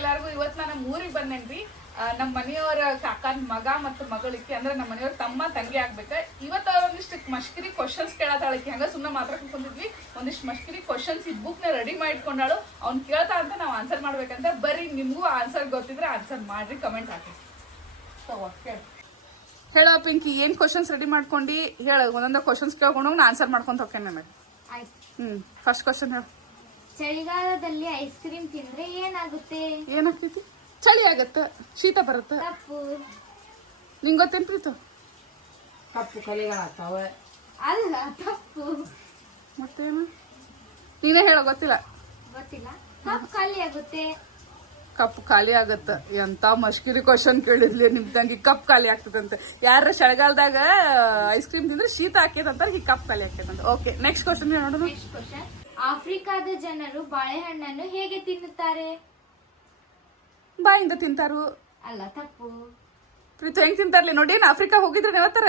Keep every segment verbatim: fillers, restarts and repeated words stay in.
ಎಲ್ಲಾರ್ಗು. ಇವತ್ ನಾನು ಊರಿಗೆ ಬಂದೇನ್ರಿ. ನಮ್ಮ ಮನೆಯವರ ಕಾಕನ್ ಮಗ ಮತ್ತು ಮಗಳಿಕೆ ಅಂದ್ರೆ ನಮ್ಮ ಮನೆಯವ್ರ ತಮ್ಮ ತಂಗಿ ಆಗ್ಬೇಕ. ಇವತ್ತ ಒಂದಿಷ್ಟು ಮಷ್ಕಿರಿ ಕ್ವಶನ್ಸ್ ಕೇಳತಾಳಕಿ. ಹಂಗ ಸುಮ್ಮನೆ ಮಾತಾಡ್ಕೊಂಡ್ ಕುಂತಿದ್ವಿ. ಒಂದಿಷ್ಟು ಮಷ್ಕಿರಿ ಕ್ವಶನ್ಸ್ ಈ ಬುಕ್ ನ ರೆಡಿ ಮಾಡಿಟ್ಕೊಂಡಾಳು. ಅವ್ನ್ ಕೇಳ್ತಾ ಅಂತ ನಾವ್ ಆನ್ಸರ್ ಮಾಡ್ಬೇಕಂತ. ಬರ್ರಿ ನಿಮ್ಗೂ ಆನ್ಸರ್ ಗೊತ್ತಿದ್ರೆ ಆನ್ಸರ್ ಮಾಡ್ರಿ, ಕಮೆಂಟ್ ಹಾಕಿ. ಹೇಳ ಪಿಂಕಿ, ಏನ್ ಕ್ವಶನ್ಸ್ ರೆಡಿ ಮಾಡ್ಕೊಂಡಿ ಹೇಳ. ಒಂದೊಂದ ಕ್ವಶನ್ಸ್ ಕೇಳ್ಕೊಂಡು ನಾ ಆನ್ಸರ್ ಮಾಡ್ಕೊಂತ ಹೋಗ್ತೇನೆ ನನಗೆ. ಹ್ಮ್ ಫಸ್ಟ್ ಕ್ವಶನ್ ಹೇಳ. ಚಳಿಗಾಲದಲ್ಲಿ ಐಸ್ ಕ್ರೀಮ್ ತಿಂದ್ರೆ ಏನಾಗುತ್ತೆ? ಏನಾಗ್ತೈತಿ? ಚಳಿ ಆಗತ್ತ, ಶೀತ ಬರುತ್ತ. ತಪ್ಪು. ನಿಂಗ್ ಗೊತ್ತೇನ್ ಪ್ರೀತು? ಕಪ್ಪು ಕಲೆಗಳಾಗ್ತಾವ. ಅಲ್ಲ, ತಪ್ಪು. ಮತ್ತೇನು? ನೀನೇ ಹೇಳ. ಗೊತ್ತಿಲ್ಲ. ಗೊತ್ತಿಲ್ಲ. ಕಪ್ ಖಾಲಿ ಆಗುತ್ತೆ. ಕಪ್ ಖಾಲಿ ಆಗತ್ತ. ಎಂತ ಮಷ್ಕಿರಿ ಕ್ವಶನ್ ಕೇಳಿದ್ಲಿ ನಿಮ್ ತಂಗಿ. ಕಪ್ ಖಾಲಿ ಆಗ್ತದಂತ. ಯಾರ ಚಳಿಗಾಲದಾಗ ಐಸ್ ಕ್ರೀಮ್ ತಿಂದ್ರೆ ಶೀತ ಆಕೇತಂತ, ಈ ಕಪ್ ಖಾಲಿ ಆಕೇತಂತ. ಓಕೆ, ನೆಕ್ಸ್ಟ್ ಕ್ವಶನ್ ನೋಡೋಣ. Next question. ಆಫ್ರಿಕಾದ ಜನರು ಬಾಳೆಹಣ್ಣನ್ನು ಹೇಗೆ ತಿನ್ನುತ್ತಾರೆ? ಬಾಯಿಂದ ತಿಂತಾರು. ಅಲ್ಲ, ತಪ್ಪು. ಪ್ರೀತು ಹೆಂಗ್ ತಿಂತಾರ್ಲಿ ನೋಡಿ. ಏನ್ ಆಫ್ರಿಕಾ ಹೋಗಿದ್ರೆ ಯಾವತ್ತರ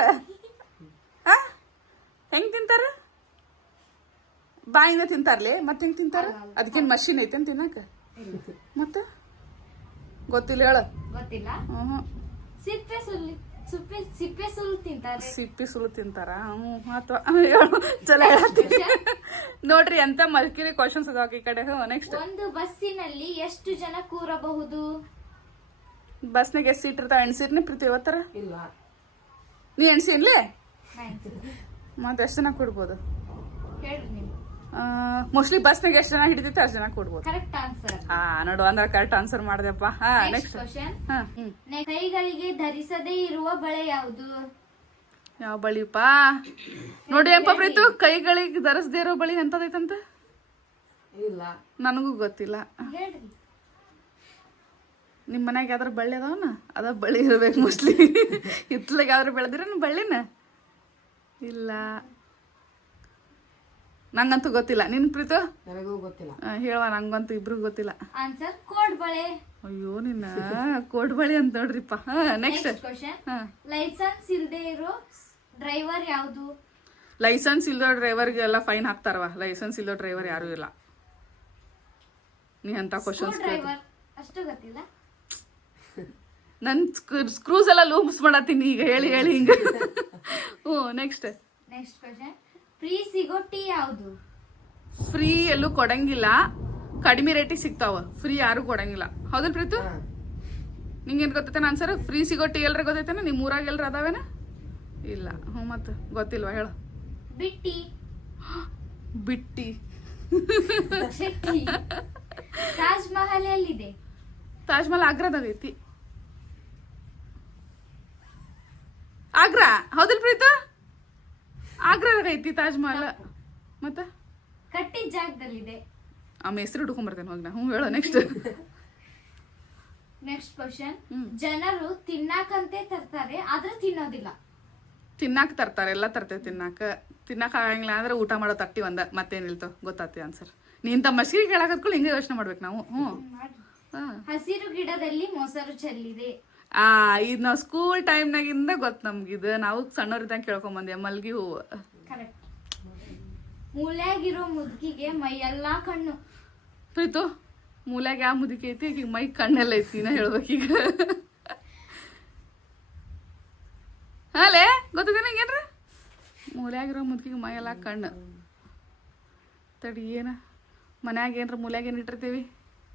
ಹೆಂಗ್ ತಿಂತಾರ? ಬಾಯಿಂದ ತಿಂತಾರ್ಲಿ. ಮತ್ತೆ ಹೆಂಗ್ ತಿಂತಾರ? ಅದಕ್ಕೇನ್ ಮಷಿನ್ ಐತೆ ಅಂತ ತಿನ್ನಕ? ಮತ್ತ ಗೊತ್ತಿಲ್ಲ ಹೇಳ. ಗೊತ್ತಿಲ್ಲ. ಹ್ಮ್ ಸಿಪ್ಪೆ ಸುಲಿ ಸಿಪ್ಪೆ ಸಿಪ್ಪೆ ಸುಲ್ ತಿಂತಾರೆ. ಸಿಪ್ಪಿ ಸುಲು ತಿಂತಾರ. ಹ್ಮ್ ಅಥವಾ ಚಲೋ ಹೇಳ್ತೀನಿ ನೋಡ್ರಿ. ಎಂತ ಮಲ್ಕಿರಿ ಕ್ವಶನ್ಸ್ ಅದಾವ ಈ ಕಡೆ. ನೆಕ್ಸ್ಟ್. ಒಂದು ಬಸ್ಸಿನಲ್ಲಿ ಎಷ್ಟು ಜನ ಕೂರಬಹುದು? ಬಸ್ನಾಗ ಎಷ್ಟು ಸೀಟ್ ಇರ್ತಾವ? ಎಣ್ಸಿರ್ನಿ ಪ್ರೀತಿ ಇವತ್ತರ? ಇಲ್ಲ. ನೀ ಎಣ್ಸಿ ಇನ್ಲಿ. ಮತ್ತೆ ಎಷ್ಟು ಜನ ಕೊಡ್ಬೋದು? ಹೇಳ್ರಿ ನೀವು. ಮೋಸ್ಟ್ಲಿ ಬಸ್ನಾಗ ಎಷ್ಟು ಜನ ಹಿಡಿದೈತೆ ಅಷ್ಟು ಜನ ಕೊಡ್ಬೋದು. Correct answer. ಹಾ ನೋಡು, ಅಂದ್ರೆ ಕರೆಕ್ಟ್ ಆನ್ಸರ್ ಮಾಡಿದೆಪ್ಪ. ಹಾ ನೆಕ್ಸ್ಟ್ ಕ್ವಶನ್. ಹಾ ಕೈಗಳಿಗೆ ಧರಿಸದೇ ಇರುವ ಬಳೆ ಯಾವುದು? ಯಾವ ಬಳಿಪ್ಪ? ನೋಡಿ ಅಪ್ಪ ಪ್ರೀತು, ಕೈಗಳಿಗೆ ಧರಿಸದೇ ಇರೋ ಬಳಿ ಎಂತದೈತಂತ? ಇಲ್ಲ, ನನಗೂ ಗೊತ್ತಿಲ್ಲ. ಹೇಳ್ರಿ. ನಿಮ್ ಮನ್ಯಾಗ ಯಾವ್ದಾರ ಬಳ್ಳಿ ಅದಾವನ? ಅದ ಬಳ್ಳಿ ಇರ್ಬೇಕು ಮೋಸ್ಟ್ಲಿ. ಹಿತ್ಲಾಗ ಯಾವ್ದಾರು ಬೆಳೆದಿರ ಬಳ್ಳಿನ? ಇಲ್ಲ, ನಂಗಂತೂ ಗೊತ್ತಿಲ್ಲ. ನಿನ್ ಪ್ರೀತು? ನನಗೂ ಗೊತ್ತಿಲ್ಲ. ಹೇಳುವ, ನಂಗಂತೂ ಇಬ್ರಿಗೂ ಗೊತ್ತಿಲ್ಲ. ಆನ್ಸರ್ ಕೋಡ್ ಬಳೆ. ಅಯ್ಯೋ ನಿನ್ನ ಕೋಡ್ ಬಳಿ ಅಂತ ನೋಡ್ರಿಪ್ಪ. Next question. ಲೈಸೆನ್ಸ್ ಇಲ್ಲದೆ ಇರೋ ಡ್ರೈವರ್ ಯಾವುದು? ಲೈಸೆನ್ಸ್ ಇಲ್ಲೋ ಡ್ರೈವರ್ಗೆ ಎಲ್ಲ ಫೈನ್ ಹಾಕ್ತಾರವ. ಲೈಸೆನ್ಸ್ ಇಲ್ಲೋ ಡ್ರೈವರ್ ಯಾರು ಇಲ್ಲ. ನೀ ಅಂತ ಕ್ವಶನ್ಸ್ ಡ್ರೈವರ್ ಅಷ್ಟು ಗೊತ್ತಿಲ್ಲ. ನನ್ ಸ್ಕ್ರೂಸ್ ಎಲ್ಲ ಲೂಮ್ಸ್ ಮಾಡತ್ತೀನಿ ಈಗ ಹೇಳಿ ಹೇಳಿ ಹಿಂಗ. ಹ್ಞೂ ನೆಕ್ಸ್ಟ್. Next question. ಫ್ರೀ ಸಿಗೋ ಟೀ ಯಾವುದು? ಫ್ರೀ ಎಲ್ಲೂ ಕೊಡಂಗಿಲ್ಲ, ಕಡಿಮೆ ರೇಟಿಗೆ ಸಿಗ್ತಾವ. ಫ್ರೀ ಯಾರು ಕೊಡಂಗಿಲ್ಲ. ಹೌದಲ್ ಪ್ರೀತು? ನಿಂಗೇನ್ ಗೊತ್ತೈತೆ ಆನ್ಸರ್? ಫ್ರೀ ಸಿಗೋ ಟೀ ಎಲ್ರ ಗೊತ್ತೈತೇನ? ನಿಮ್ ಊರಾಗ ಎಲ್ರ ಅದಾವೇನ? ಇಲ್ಲ. ಹ್ಞೂ ಮತ್ತ ಗೊತ್ತಿಲ್ವಾ ಹೇಳು. ಬಿಟ್ಟಿ. ಬಿಟ್ಟಿ. ತಾಜ್ ಮಹಲ್ ಎಲ್ಲಿದೆ? ತಾಜ್ ಮಹಲ್ ಆಗ್ರಾದಾಗ ಐತಿ. ಆಗ್ರಾ? ಹೌದಲ್ ಪ್ರೀತು? ಆಗ್ರಾದಾಗ ಐತಿ ತಾಜ್ ಮಹಲ್. ಮತ್ತ ಕಟ್ಟಿದ ಜಾಗದಲ್ಲಿದೆ. ಆಮೇಲೆ ಹೆಸರು ಹಿಡ್ಕೊಂಡ್ ಬರ್ತೇನೆ ಹೋಗಿ ನಾ. ಹ್ಞೂ ಹೇಳು. ನೆಕ್ಸ್ಟ್. Next question. ಜನರು ತಿನ್ನಾಕಂತೆ ತರ್ತಾರೆ, ಆದ್ರೆ ತಿನ್ನೋದಿಲ್ಲ. ತಿನ್ನಾಕ ತರ್ತಾರೆ, ಎಲ್ಲ ತರ್ತೇವೆ ತಿನ್ನಾಕ. ತಿನ್ನಾಕ ಆಗಂಗಿಲ್ಲ ಅಂದ್ರೆ ಊಟ ಮಾಡೋ ತಟ್ಟಿ ಒಂದ. ಮತ್ತೇನಿಲ್ತೋ ಗೊತ್ತಾತಿ ಆನ್ಸರ್. ನೀಂತ ಮಸ್ಕಿಗೆ ಕೇಳಾಕತ್ಕೊಳ್ಳಿ ಹಿಂಗೆ ಯೋಚನೆ ಮಾಡ್ಬೇಕು ನಾವು. ಹ್ಞೂ. ಹಸಿರು ಗಿಡದಲ್ಲಿ ಮೊಸರು ಚೆಲ್ಲಿದೆ. ಆ ಇದು ನಾವು ಸ್ಕೂಲ್ ಟೈಮ್ನಾಗಿಂದ ಗೊತ್ತು ನಮ್ಗಿದು. ನಾವು ಸಣ್ಣವ್ರಿದ್ದಂಗೆ ಕೇಳ್ಕೊಂಬಂದೆ ಮಲ್ಗಿ ಹೂವು. ಕರೆಕ್ಟ್. ಮೂಲ್ಯಾಗಿರೋ ಮುದುಕಿಗೆ ಮೈಯೆಲ್ಲಾ ಕಣ್ಣು. ಪ್ರೀತು, ಮೂಲ್ಯಾಗ ಯಾವ ಮುದುಕಿ ಐತಿ? ಈಗ ಮೈ ಕಣ್ಣೆಲ್ಲ ಐತಿ ನಾ ಹೇಳ್ಬೇಕೀಗ. ಹಾಲೇ ಗೊತ್ತಿದೆ ನಂಗೇನ್ರ? ಮೂಲ್ಯಾಗಿರೋ ಮುದುಕಿಗೆ ಮೈಯೆಲ್ಲ ಕಣ್ಣು. ತಡಿ, ಏನ ಮನ್ಯಾಗ ಏನ್ರ ಮೂಲ್ಯಾಗ ಏನ್ ಇಟ್ಟಿರ್ತೀವಿ?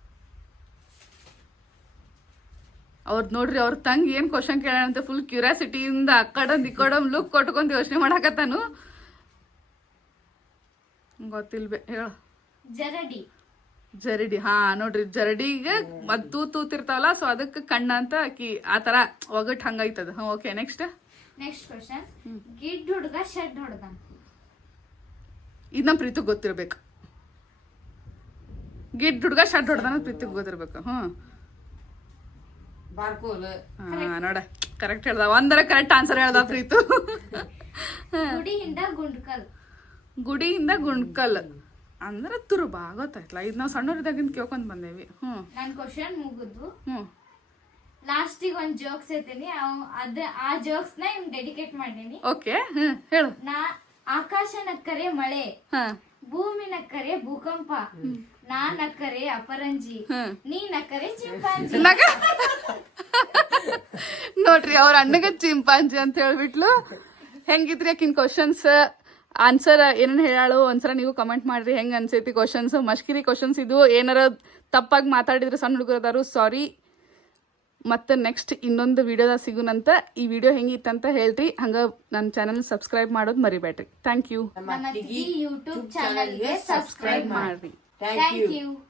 ಅವ್ರದ್ ನೋಡ್ರಿ, ಅವ್ರ ತಂಗಿ ಏನ್ ಕ್ವಶನ್ ಕೇಳೋಣ ಫುಲ್ ಕ್ಯೂರಿಯಾಸಿಟಿಯಿಂದ ಅಕ್ಕಡೊಂದ್ ಇಕ್ಕಡೊಂದ್ ಲುಕ್ ಕೊಟ್ಕೊಂಡ್ ಯೋಚನೆ ಮಾಡಾಕತ್ತಾನು. ಗೊತ್ತಿಲ್ಬೆ ಹೇಳು. ಜರಡಿ. ಜರಡಿ. ಹಾ ನೋಡ್ರಿ, ಜರಡಿಗೆ ಮತ್ ತೂತ್ ತೂತಿರ್ತಾವಲ್ಲ, ಸೊ ಅದಕ್ಕೆ ಕಣ್ಣ ಅಂತ ಆಕಿ ಆತರ ಒಗಟ್ ಹಂಗೈತದ. ಹ್ಮ್ ಓಕೆ. ನೆಕ್ಸ್ಟ್. Next question. ಗಿಡ್ ಹುಡ್ಗ ಶೆಡ್ ಹೊಡ್ದ. ಇದ್ ನಮ್ ಪ್ರೀತಿಗ್ ಗೊತ್ತಿರ್ಬೇಕು. ಗಿಡ್ ಹುಡ್ಗ ಶೆಡ್ ಹೊಡ್ದ ಪ್ರೀತಿಗ್ ಗೊತ್ತಿರ್ಬೇಕು. ಹ್ಮ್ ಬಾರ್ಕೋಲ್. ಹಾ ನೋಡ, ಕರೆಕ್ಟ್ ಹೇಳ್ದ. ಒಂದರ ಕರೆಕ್ಟ್ ಆನ್ಸರ್ ಹೇಳ್ದ ಪ್ರೀತು. ಗುಡಿಯಿಂದ ಗುಂಡ್ಕಲ್. ಗುಡಿಯಿಂದ ಗುಂಡ್ಕಲ್ ಅಂದ್ರೆ ತುರುಬಾ? ಗೊತ್ತಾಯ್ತಲ್ಲ. ಇದು ನಾವು ಸಣ್ಣವ್ರಿದ್ದಾಗಿಂದ ಕೇಳ್ಕೊಂಡ್ ಬಂದೇವಿ. ಹ್ಮ್ ನನ್ ಕ್ವಶನ್ ಮುಗಿದ್ವು. ಹ್ಮ್ ಲಾಸ್ಟಿಗೆ ಒಂದ್ ಜೋಕ್ಸ್ ಐತೇನಿ, ಅದ ಆ ಜೋಕ್ಸ್ ನ ಇವ್ ಡೆಡಿಕೇಟ್ ಮಾಡೀನಿ. ಓಕೆ. ಹ್ಮ್ ಹೇಳು. ನಾ ಆಕಾಶ ನಕ್ಕರೆ ಮಳೆ, ಹಾ ಭೂಮಿ ನಕ್ಕರೆ ಭೂಕಂಪ, ನಾ ನಕ್ಕರೆ ಅಪರಂಜಿ ಹ್ಮ್. ನೀ ನಕ್ಕರೆ ಚಿಂಪಾಂಜಿ. ನಗ ನೋಡ್ರಿ ಅವ್ರ ಅಣ್ಣಗ ಚಿಂಪಾಂಜಿ ಅಂತ ಹೇಳ್ಬಿಟ್ಲು. ಹೆಂಗಿದ್ರಿ ಆಕಿನ್ ಕ್ವಶನ್ಸ್ ಆನ್ಸರ್ ಏನೇನ್ ಹೇಳಾಳು ಒಂದ್ಸಲ ನೀವು ಕಮೆಂಟ್ ಮಾಡ್ರಿ ಹೆಂಗ್ ಅನ್ಸೈತಿ ಕ್ವಶನ್ಸ್. ಮಷ್ಕಿರಿ ಕ್ವಶನ್ಸ್ ಇದು ಏನಾರ ತಪ್ಪಾಗಿ ಮಾತಾಡಿದ್ರೆ ಸಣ್ಣ ಹುಡುಗರದಾರು ಸಾರಿ. ಮತ್ತೆ ನೆಕ್ಸ್ಟ್ ಇನ್ನೊಂದು ವಿಡಿಯೋದಾಗ ಸಿಗುನಂತ. ಈ ವಿಡಿಯೋ ಹೆಂಗಿತ್ತಂತ ಹೇಳ್ರಿ. ಹಂಗ ನನ್ನ ಚಾನಲ್ ಸಬ್ಸ್ಕ್ರೈಬ್ ಮಾಡೋದು ಮರಿಬೇಡ್ರಿ. Thank you. ನಮ್ಮ ನಮ್ಮ ಅತ್ತಿಗೆ ಯೂಟ್ಯೂಬ್ ಚಾನಲ್ಗೆ ಸಬ್ಸ್ಕ್ರೈಬ್ ಮಾಡ್ರಿ. Thank you. Thank you.